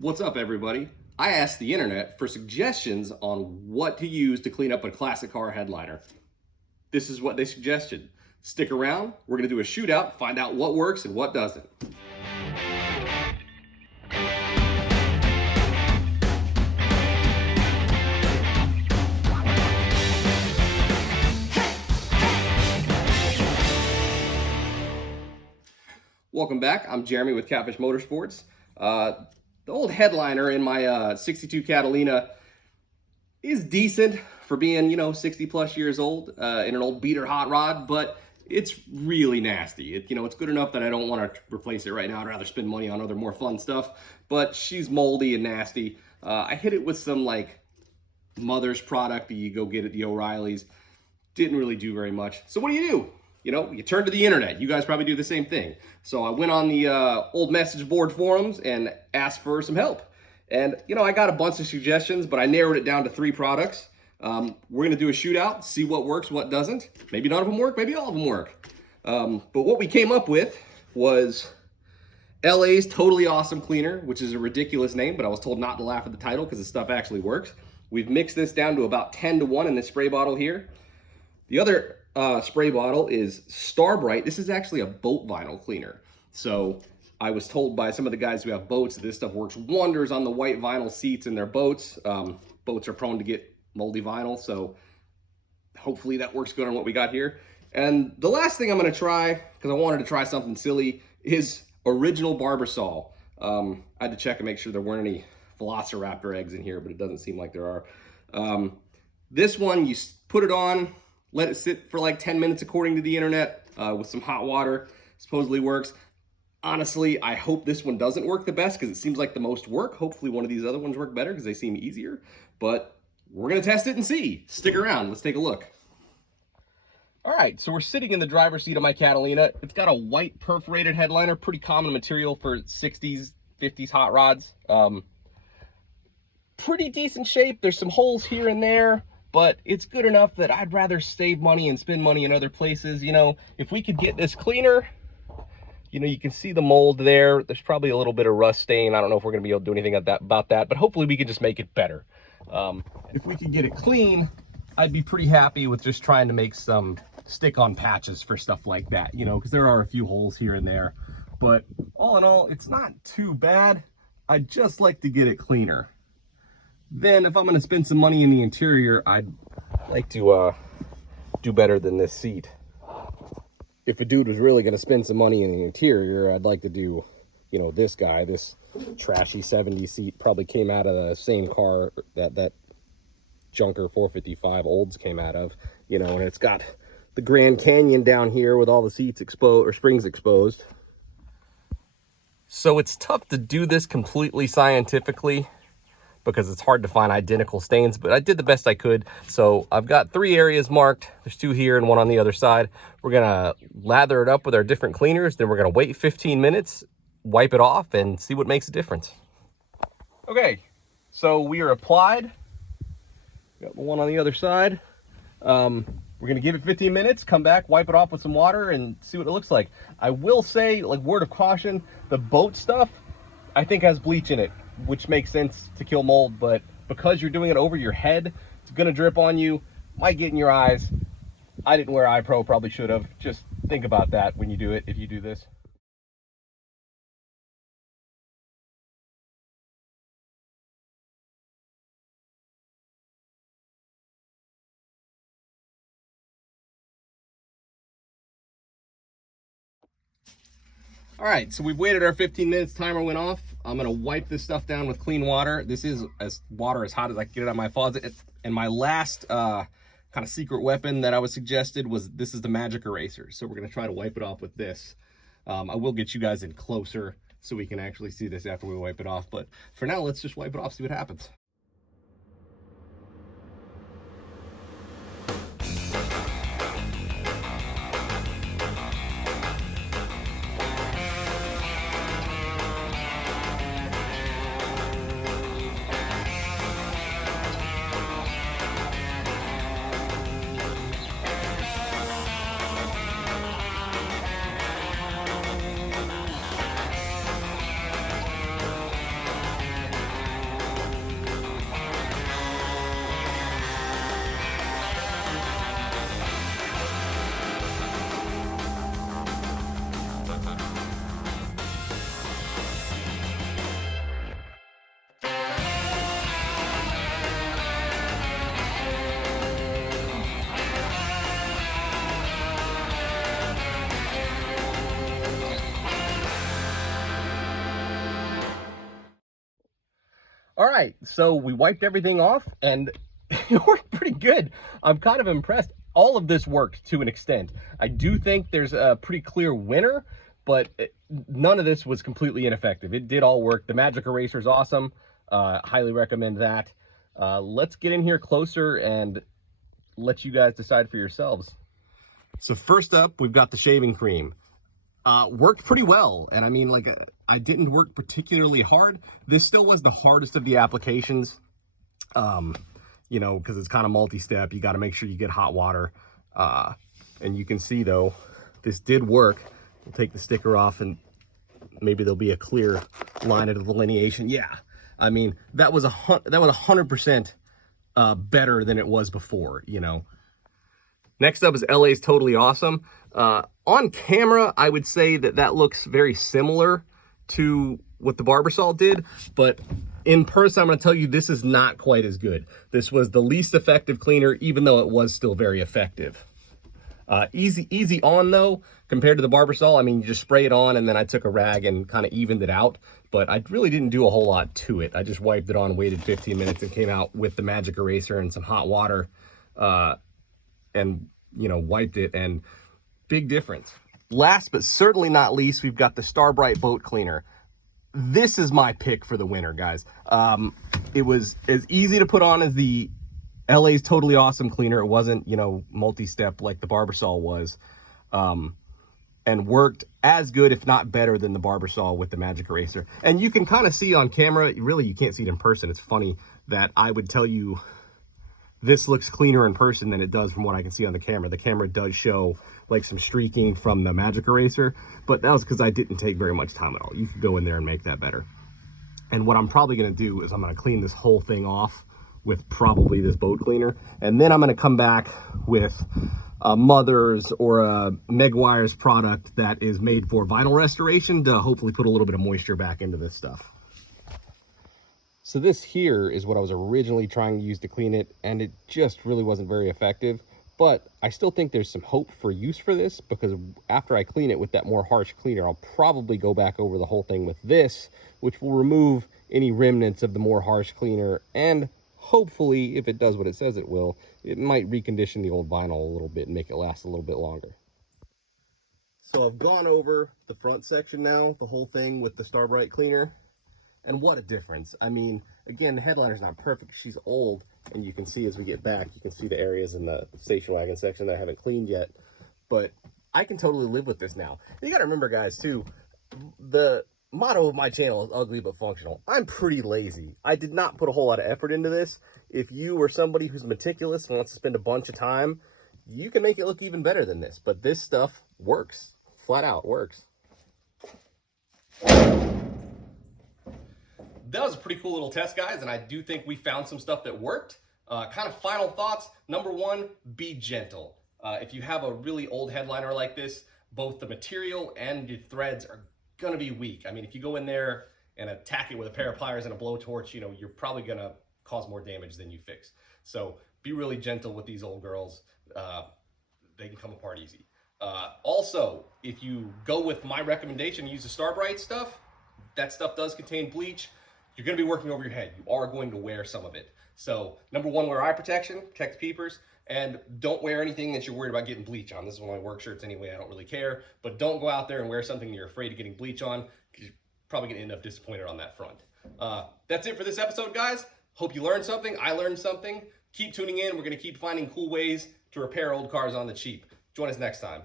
What's up, everybody? I asked the internet for suggestions on what to use to clean up a classic car headliner. This is what they suggested. Stick around, we're going to do a shootout, find out what works and what doesn't. Welcome back. I'm Jeremy with Catfish Motorsports. The old headliner in my 62 Catalina is decent for being, 60 plus years old in an old beater hot rod, but it's really nasty. It's good enough that I don't want to replace it right now. I'd rather spend money on other more fun stuff, but she's moldy and nasty. I hit it with some like Mother's product that you go get at the O'Reilly's. Didn't really do very much. So what do? You turn to the internet. You guys probably do the same thing. So I went on the old message board forums and asked for some help. And, I got a bunch of suggestions, but I narrowed it down to 3 products. We're going to do a shootout, see what works, what doesn't. Maybe none of them work, maybe all of them work. But what we came up with was LA's Totally Awesome Cleaner, which is a ridiculous name, but I was told not to laugh at the title because the stuff actually works. We've mixed this down to about 10-1 in this spray bottle here. The other spray bottle is Starbrite. This is actually a boat vinyl cleaner. So I was told by some of the guys who have boats that this stuff works wonders on the white vinyl seats in their boats. Boats are prone to get moldy vinyl, so hopefully that works good on what we got here. And the last thing I'm going to try, because I wanted to try something silly, is original Barbasol. I had to check and make sure there weren't any Velociraptor eggs in here, but it doesn't seem like there are. This one, you put it on, let it sit for like 10 minutes according to the internet with some hot water. Supposedly works. Honestly, I hope this one doesn't work the best because it seems like the most work. Hopefully one of these other ones work better because they seem easier. But we're going to test it and see. Stick around. Let's take a look. All right, so we're sitting in the driver's seat of my Catalina. It's got a white perforated headliner, pretty common material for 60s, 50s hot rods. Pretty decent shape. There's some holes here and there, but it's good enough that I'd rather save money and spend money in other places. If we could get this cleaner, you can see the mold there. There's probably a little bit of rust stain. I don't know if we're going to be able to do anything about that, but hopefully we can just make it better. If we could get it clean, I'd be pretty happy with just trying to make some stick-on patches for stuff like that, because there are a few holes here and there. But all in all, it's not too bad. I'd just like to get it cleaner. Then if I'm going to spend some money in the interior, I'd like to do better than this seat. If a dude was really going to spend some money in the interior, I'd like to do, this guy, this trashy 70s seat probably came out of the same car that Junker 455 Olds came out of, and it's got the Grand Canyon down here with all the seats exposed or springs exposed. So it's tough to do this completely scientifically because it's hard to find identical stains, but I did the best I could. So I've got 3 areas marked. There's 2 here and 1 on the other side. We're gonna lather it up with our different cleaners. Then we're gonna wait 15 minutes, wipe it off, and see what makes a difference. Okay, so we are applied. Got the one on the other side. We're gonna give it 15 minutes, come back, wipe it off with some water, and see what it looks like. I will say, like, word of caution, the boat stuff, I think has bleach in it, which makes sense to kill mold, but because you're doing it over your head, it's gonna drip on you, might get in your eyes. I didn't wear eye pro, probably should have. Just think about that when you do it, if you do this. All right, so we've waited our 15 minutes, timer went off. I'm gonna wipe this stuff down with clean water. This is water as hot as I can get it out of my faucet. And my last kind of secret weapon that I was suggested was, this is the magic eraser. So we're gonna try to wipe it off with this. I will get you guys in closer so we can actually see this after we wipe it off. But for now, let's just wipe it off, see what happens. All right, so we wiped everything off and it worked pretty good. I'm kind of impressed. All of this worked to an extent. I do think there's a pretty clear winner, but none of this was completely ineffective. It did all work. The Magic Eraser is awesome. Highly recommend that. Let's get in here closer and let you guys decide for yourselves. So first up, we've got the shaving cream. Worked pretty well, and I mean, like, I didn't work particularly hard. This still was the hardest of the applications, you know, because it's kind of multi-step. You got to make sure you get hot water, and you can see, though, this did work. We'll take the sticker off, and maybe there'll be a clear line of delineation. Yeah, I mean, that was 100% better than it was before, you know. Next up is LA's Totally Awesome. On camera, I would say that looks very similar to what the Barbasol did, but in person, I'm going to tell you this is not quite as good. This was the least effective cleaner, even though it was still very effective. Easy on, though, compared to the Barbasol. I mean, you just spray it on, and then I took a rag and kind of evened it out, but I really didn't do a whole lot to it. I just wiped it on, waited 15 minutes, and came out with the Magic Eraser and some hot water, and, you know, wiped it, and big difference. Last but certainly not least, we've got the Starbrite boat cleaner. This is my pick for the winner, guys. It was as easy to put on as the LA's Totally Awesome cleaner. It wasn't, you know, multi-step like the Barbasol was, and worked as good, if not better, than the Barbasol with the Magic Eraser. And you can kind of see on camera, really, you can't see it in person. It's funny that I would tell you this looks cleaner in person than it does from what I can see on the camera. The camera does show like some streaking from the Magic Eraser, but that was because I didn't take very much time at all. You could go in there and make that better. And what I'm probably going to do is I'm going to clean this whole thing off with probably this boat cleaner, and then I'm going to come back with a Mother's or a Meguiar's product that is made for vinyl restoration to hopefully put a little bit of moisture back into this stuff. So this here is what I was originally trying to use to clean it, and it just really wasn't very effective. But I still think there's some hope for use for this, because after I clean it with that more harsh cleaner, I'll probably go back over the whole thing with this, which will remove any remnants of the more harsh cleaner, and hopefully, if it does what it says it will, it might recondition the old vinyl a little bit and make it last a little bit longer. So I've gone over the front section now, the whole thing with the Starbrite cleaner. And what a difference. I mean, again, the headliner's not perfect. She's old, and you can see as we get back, you can see the areas in the station wagon section that I haven't cleaned yet. But I can totally live with this now. You got to remember, guys, too, the motto of my channel is ugly but functional. I'm pretty lazy. I did not put a whole lot of effort into this. If you are somebody who's meticulous and wants to spend a bunch of time, you can make it look even better than this. But this stuff works. Flat out works. That was a pretty cool little test, guys, and I do think we found some stuff that worked. Kind of final thoughts. Number one, be gentle. If you have a really old headliner like this, both the material and the threads are going to be weak. I mean, if you go in there and attack it with a pair of pliers and a blowtorch, you know, you're probably going to cause more damage than you fix. So be really gentle with these old girls. They can come apart easy. Also, if you go with my recommendation, use the Starbrite stuff, that stuff does contain bleach. You're going to be working over your head. You are going to wear some of it. So, number one, wear eye protection, protect the peepers, and don't wear anything that you're worried about getting bleach on. This is one of my work shirts anyway. I don't really care. But don't go out there and wear something you're afraid of getting bleach on, because you're probably going to end up disappointed on that front. That's it for this episode, guys. Hope you learned something. I learned something. Keep tuning in. We're going to keep finding cool ways to repair old cars on the cheap. Join us next time.